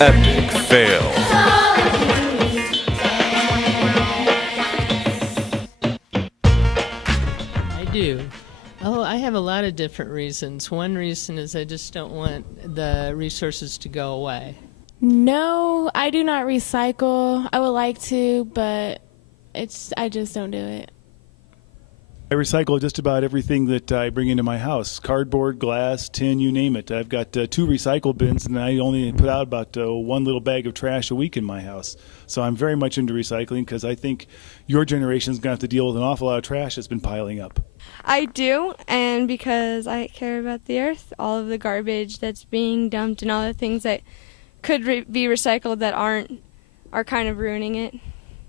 Epic fail. I do. Oh, I have a lot of different reasons. One reason is I just don't want the resources to go away. No, I do not recycle. I would like to, but I just don't do it. I recycle just about everything that I bring into my house. Cardboard, glass, tin, you name it. I've got 2 recycle bins, and I only put out about 1 little bag of trash a week in my house. So I'm very much into recycling because I think your generation is going to have to deal with an awful lot of trash that's been piling up. I do, and because I care about the earth, all of the garbage that's being dumped and all the things that could be recycled that aren't are kind of ruining it.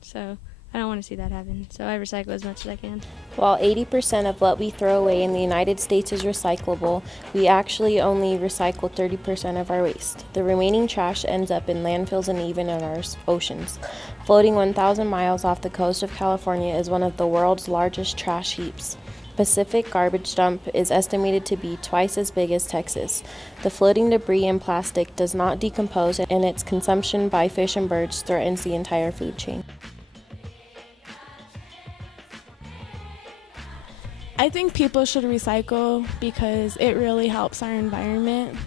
So I don't want to see that happen, so I recycle as much as I can. While 80% of what we throw away in the United States is recyclable, we actually only recycle 30% of our waste. The remaining trash ends up in landfills and even in our oceans. Floating 1,000 miles off the coast of California is one of the world's largest trash heaps. Pacific Garbage Dump is estimated to be twice as big as Texas. The floating debris and plastic does not decompose, and its consumption by fish and birds threatens the entire food chain. I think people should recycle because it really helps our environment.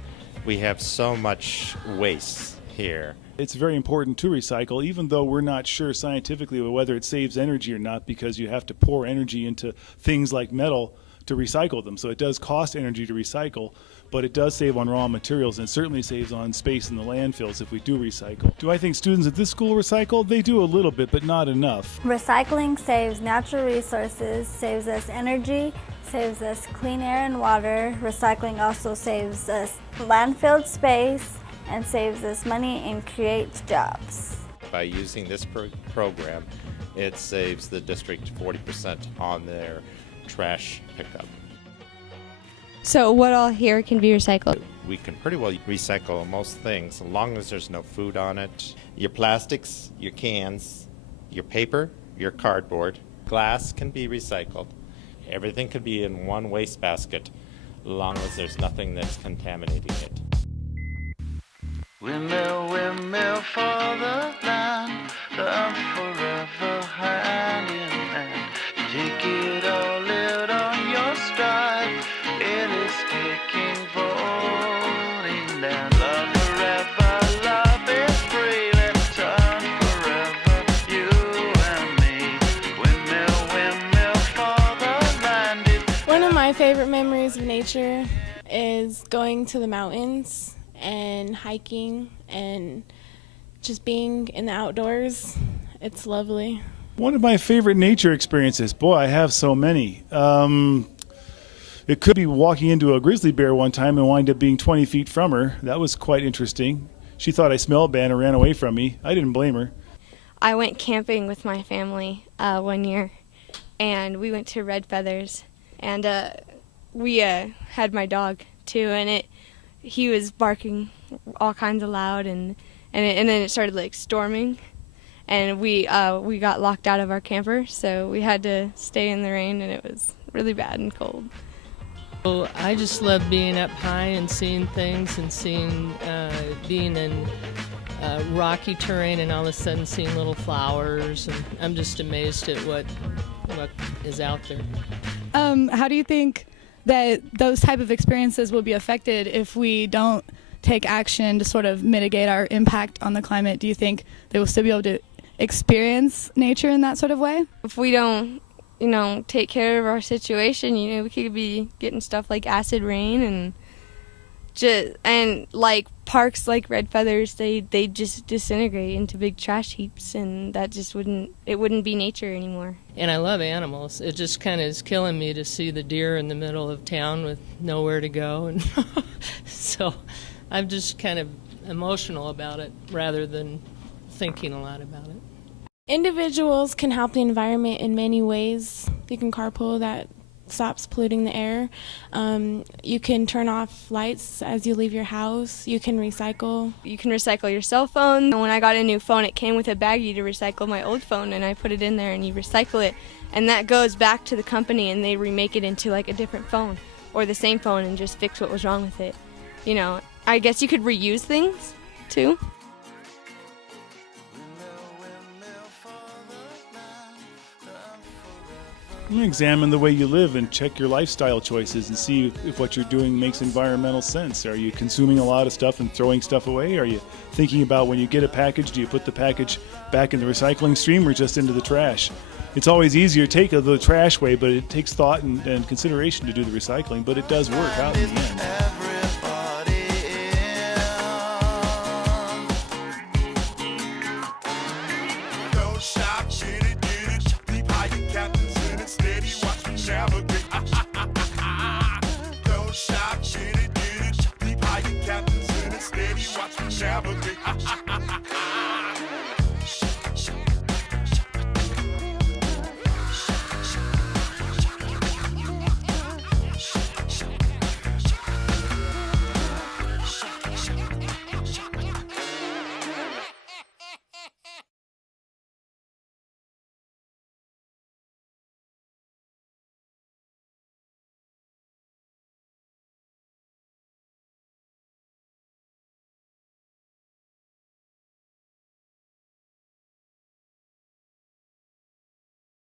We have so much waste here. It's very important to recycle, even though we're not sure scientifically whether it saves energy or not, because you have to pour energy into things like metal to recycle them. So it does cost energy to recycle, but it does save on raw materials, and it certainly saves on space in the landfills if we do recycle. Do I think students at this school recycle? They do a little bit, but not enough. Recycling saves natural resources, saves us energy, saves us clean air and water. Recycling also saves us landfill space and saves us money and creates jobs. By using this program, it saves the district 40% on their trash pickup. So what all here can be recycled? We can pretty well recycle most things as long as there's no food on it. Your plastics, your cans, your paper, your cardboard, glass can be recycled. Everything could be in one waste basket as long as there's nothing that's contaminating it. Windmill, windmill for the land, forever hand in hand. Take it all, live on your stride. It is taking voting down. Love forever, love is free. Let's turn forever, you and me. Windmill, windmill for the land. One of my favorite memories of nature is going to the mountains and hiking and just being in the outdoors. It's lovely. One of my favorite nature experiences, boy, I have so many. It could be walking into a grizzly bear one time and wind up being 20 feet from her. That was quite interesting. She thought I smelled bad and ran away from me. I didn't blame her. I went camping with my family one year, and we went to Red Feathers, and we had my dog too, and he was barking all kinds of loud, and then it started like storming, and we got locked out of our camper, so we had to stay in the rain, and it was really bad and cold. So I just love being up high and seeing things and being in rocky terrain and all of a sudden seeing little flowers, and I'm just amazed at what is out there. How do you think that those type of experiences will be affected if we don't take action to sort of mitigate our impact on the climate? Do you think they will still be able to experience nature in that sort of way? If we don't, take care of our situation, we could be getting stuff like acid rain and like parks like Red Feathers, they just disintegrate into big trash heaps, and that just wouldn't be nature anymore. And I love animals. It just kind of is killing me to see the deer in the middle of town with nowhere to go, and so I'm just kind of emotional about it rather than thinking a lot about it. Individuals can help the environment in many ways. You can carpool, that stops polluting the air. You can turn off lights as you leave your house. You can recycle. You can recycle your cell phone. When I got a new phone, it came with a baggie to recycle my old phone, and I put it in there and you recycle it, and that goes back to the company and they remake it into like a different phone or the same phone and just fix what was wrong with it. I guess you could reuse things too. Examine the way you live and check your lifestyle choices and see if what you're doing makes environmental sense. Are you consuming a lot of stuff and throwing stuff away? Are you thinking about when you get a package, do you put the package back in the recycling stream or just into the trash? It's always easier to take the trash way, but it takes thought and consideration to do the recycling, but it does work out in the end. Navigate.